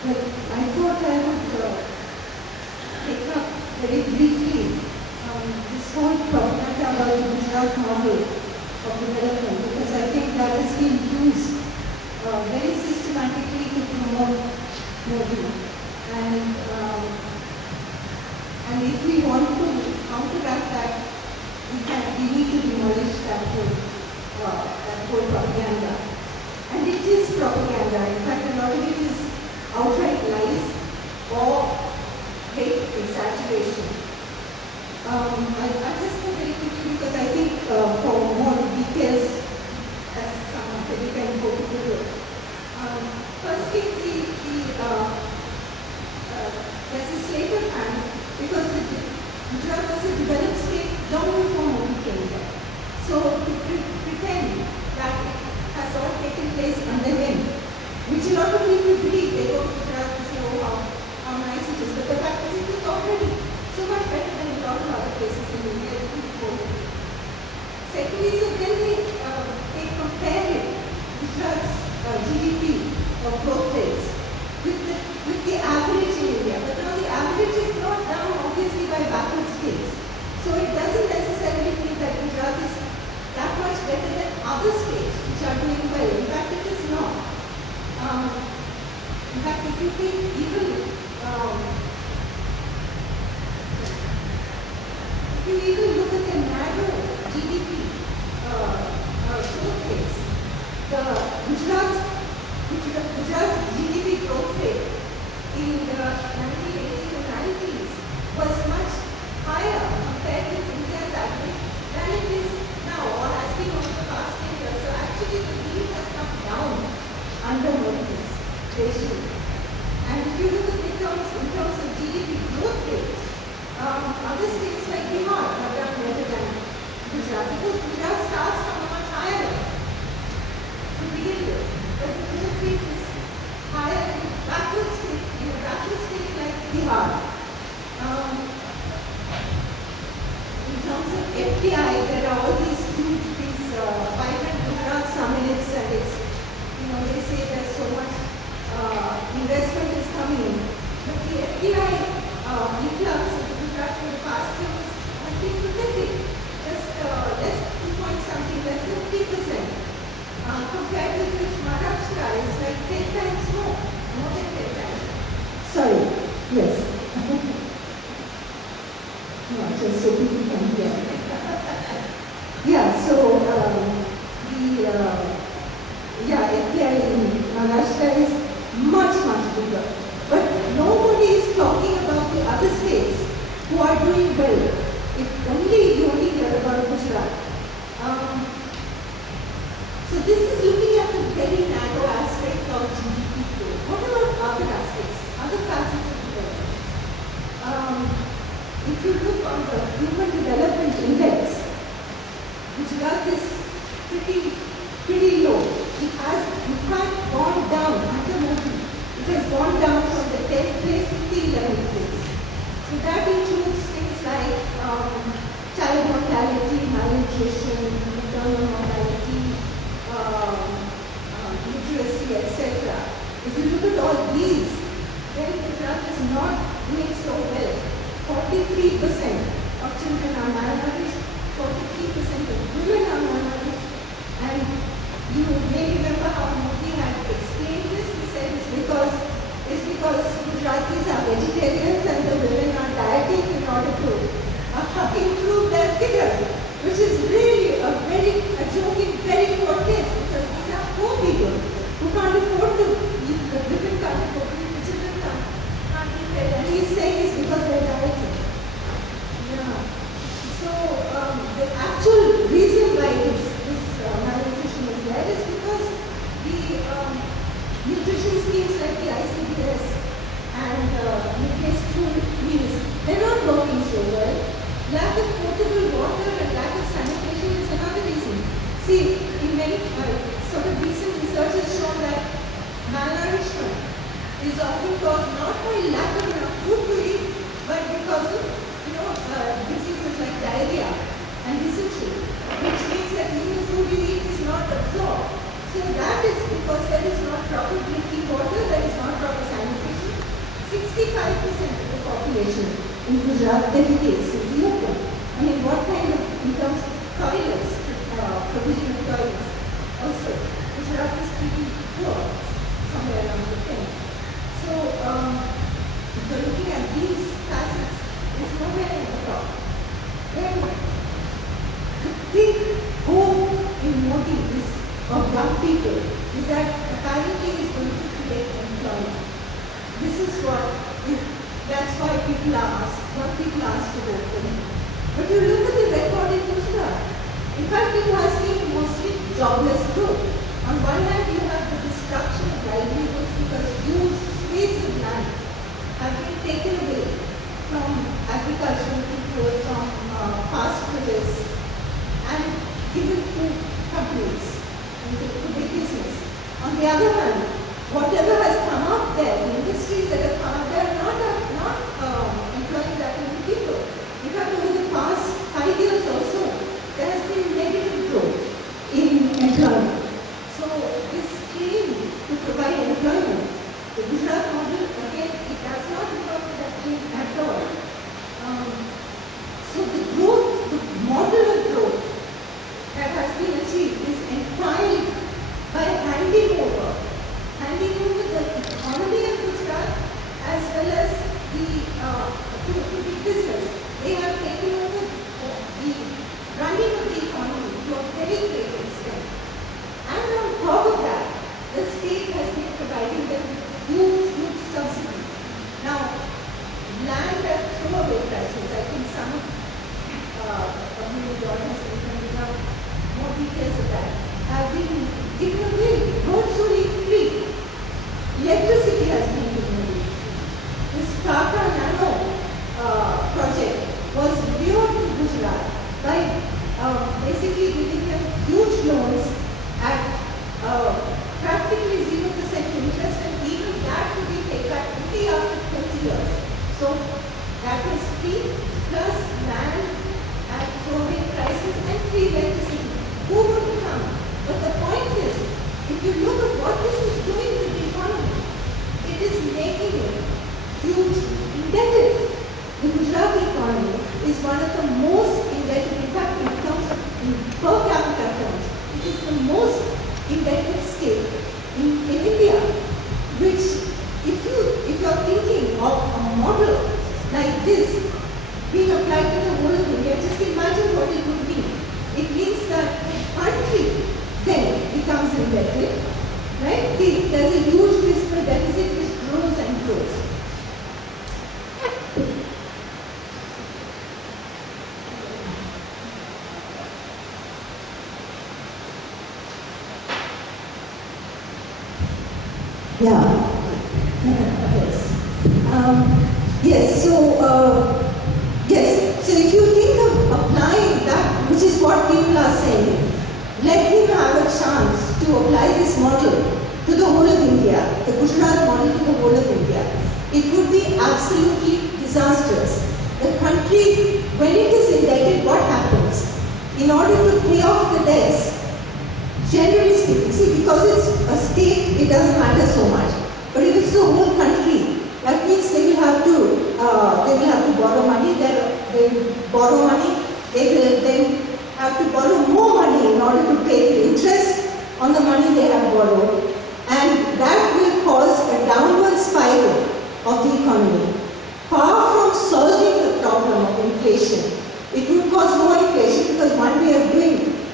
But I thought I would take up very briefly this whole propaganda about the Gujarat model of development, because I think that has been used very systematically to promote Modi. And if we want to counteract that, we need to demolish that whole propaganda. And it is propaganda. In fact, a lot of it is outright lies or hate exaggeration. I'll just go very quickly because I think for more details, as some of you can go to Google. Firstly, there's a sleight of hand because Gujarat was a developed state long before Modi came there. So to pretend that it has all taken place under him, which a lot of people believe. They go to Gujarat and say, oh, how nice it is. But the fact is, it is already so much better than a lot of other places in India. Secondly, so then they compare it, Gujarat's GDP or growth rates with the average in India. But now the average is brought down obviously by backward states. So it doesn't necessarily mean that Gujarat is that much better than other states which are doing well. In fact, it is not. In fact, if you think even if you even look at the narrow GDP growth rates, the Gujarat GDP growth rate in the 1980s and 90s was much higher compared with India's average than it is now, or has been over the past 10 years. So actually the yield has come down under Modi's regime. And if you look at in terms of GDP growth rate, other states like Bihar have done better than Gujarat, because Gujarat starts from a much higher level to begin with. But the growth rate is higher in backward states like Bihar. In terms of FDI, there are all these vibrant Gujarat summits, and it's, they say there's so much investment is coming in. But the FDI influx into Gujarat for the past years has been pathetic. Just less 2 point something, less than 3%. Compared with which Maharashtra is like 10 times more than 10 times. Sorry, yes. No, just so people can hear. Yeah, so FDI in Maharashtra is much bigger. But nobody is talking about the other states who are doing well. If you only hear about Gujarat. So this is looking at a very narrow aspect of GDP growth. What about other aspects, other facets of development? If you look on the Human Development Index, Gujarat is pretty low. It has in fact gone down under Modi. It has gone down from the 10th place to the 11th place. So that includes things like child mortality, malnutrition, maternal mortality, literacy, etc. If you look at all these, then Gujarat is not doing so well. 43% of children are malnourished, 43% of women are malnourished, and you may remember how Modi had explained this. He said it's because Gujaratis are vegetarians and the women are dieting in order to improve their figure, which is really a joking, very poor case, because these are poor people who can't afford to eat, the women can't afford to eat, the children can't eat it, and he's saying it's because they're dieting. Yeah. So the actual reason why this malnutrition is there is because the nutrition schemes like the ICDS and midday school meals, they're not working so well. Lack of potable water and lack of sanitation is another reason. See, in many sort of recent research has shown that malnourishment is often caused not by lack of enough food to eat, but because of diseases like diarrhea and dysentery, which means that even the food you eat is not absorbed. So that is because there is not proper drinking water, there is not proper sanitation. 65% of the population in Gujarat defecates in the open. I mean, what kind of, in terms of toilets, provision of toilets, also, Gujarat is pretty poor, somewhere around the 10. So, if you're looking at these facets, it's nowhere in the top. Then, the big hope in Modi is of young people is that apparently is going to create employment. This is that's why people ask to vote for him. But you look at the record in Gujarat. In fact, it has been mostly jobless growth. On one hand, you have the destruction of livelihoods because huge swathes of land have been taken away from agricultural people, from pasturages, and given to companies, to big business. On the other hand, whatever has come up there, the industries that have come up there are not employing that many people. In fact, over the past 5 years or so, there has been negative growth in employment. So this claim to provide employment, the Gujarat model, again, it does not belong to that claim at all. So the growth, the model of growth that has been achieved is entirely by handing over the economy of Gujarat as well as to big business. They have taken over the running of the economy to a very great extent. And on top of that, the state has been providing them huge subsidies. Now, land at throwaway prices, I think some of the audience has been up more details of that, have been given away, virtually free. Electricity has been given away. This Tata Nano project was built in Gujarat by basically giving them huge loans at practically 0% interest, and even that to be paid back only after 20 years. So that is free plus land at throwaway prices and free electricity. Who would come? But the point is, if you look at what this is doing to the economy, it is making it huge indebted. The Gujarati economy is one of the most indebted, in fact, in terms of per capita terms, it is the most indebted state in India, which if you're thinking of a model like this being applied to the whole of India, just imagine what it would mean. It means that the country then becomes indebted, right? There's a huge fiscal deficit which grows and grows. Yeah. Yes. So if you think of applying that, which is what people are saying, let him have a chance to apply this model to the whole of India, the Gujarat model to the whole of India. It would be absolutely disastrous. The country, when it is indebted, what happens? In order to pay off the debts, generally speaking, see, because it's a state, it doesn't matter so much. But if it's the whole country, that means they will have to borrow money. They will borrow money. They will then have to borrow more money in order to pay the interest on the money they have borrowed, and that will cause a downward spiral of the economy. Far from solving the problem of inflation, it would cause more inflation, because one way of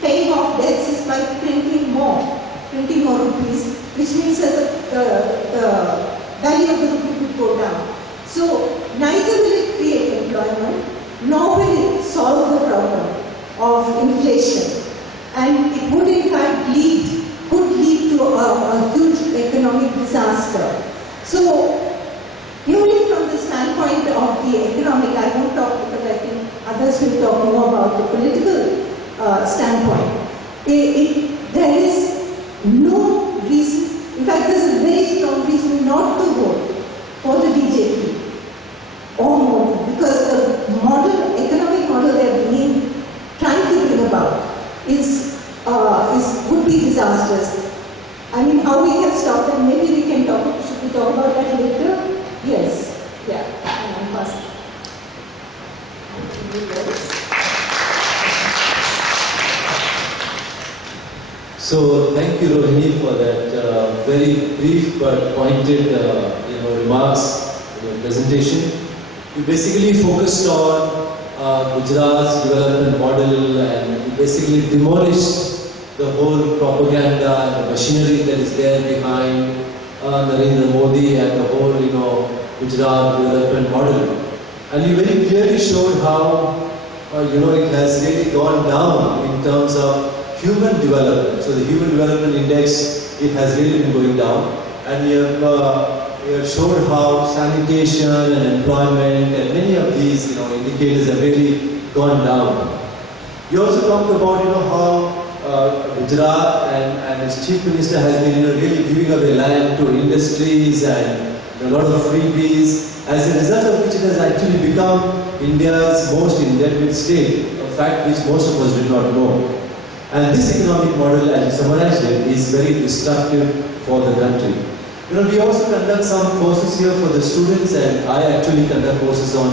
paying off debts is by printing more rupees, which means that the value of the rupee would go down. So neither will it create employment, nor will it solve the problem of inflation, and it would in fact could lead to a huge economic disaster. So purely from the standpoint of the economic, I won't talk because I think others will talk more about the political standpoint. There is no reason, in fact there's a very strong reason not to vote for the BJP or Modi, because the economic model they're trying to bring about would be disastrous. I mean, how we can stop them, maybe we can should we talk about that later? Yes. Yeah, and I'm passing. So thank you, Rohini, for that very brief but pointed, remarks in your presentation. You basically focused on Gujarat's development model, and you basically demolished the whole propaganda and the machinery that is there behind Narendra Modi and the whole, Gujarat development model. And you very clearly showed how, it has really gone down in terms of human development. So the human development index, it has really been going down. And you have showed how sanitation and employment and many of these, indicators have really gone down. You also talked about, how Gujarat and its chief minister has been, really giving away land to industries and a lot of freebies, as a result of which it has actually become India's most indebted state, a fact which most of us did not know. And this economic model, as you summarized it, is very destructive for the country. We also conduct some courses here for the students, and I actually conduct courses on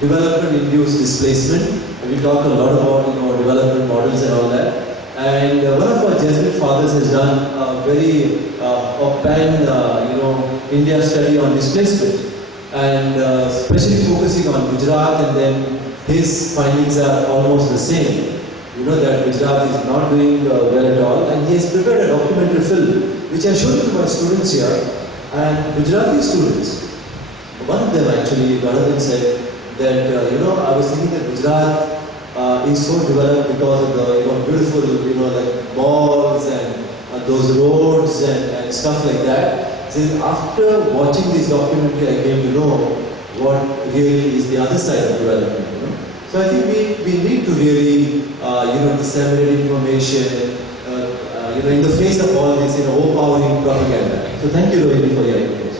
development-induced displacement. And we talk a lot about, development models and all that. And one of our Jesuit fathers has done a very up-and, India study on displacement, and especially focusing on Gujarat, and then his findings are almost the same. That Gujarat is not doing well at all, and he has prepared a documentary film which I showed to my students here, and Gujarati students. One of them actually, one of them said that I was thinking that Gujarat is so developed because of the beautiful like malls and those roads and stuff like that. Since after watching this documentary, I came to know what really is the other side of development. So I think we need to really disseminate information in the face of all this overpowering propaganda. So thank you, Rohini, for your input.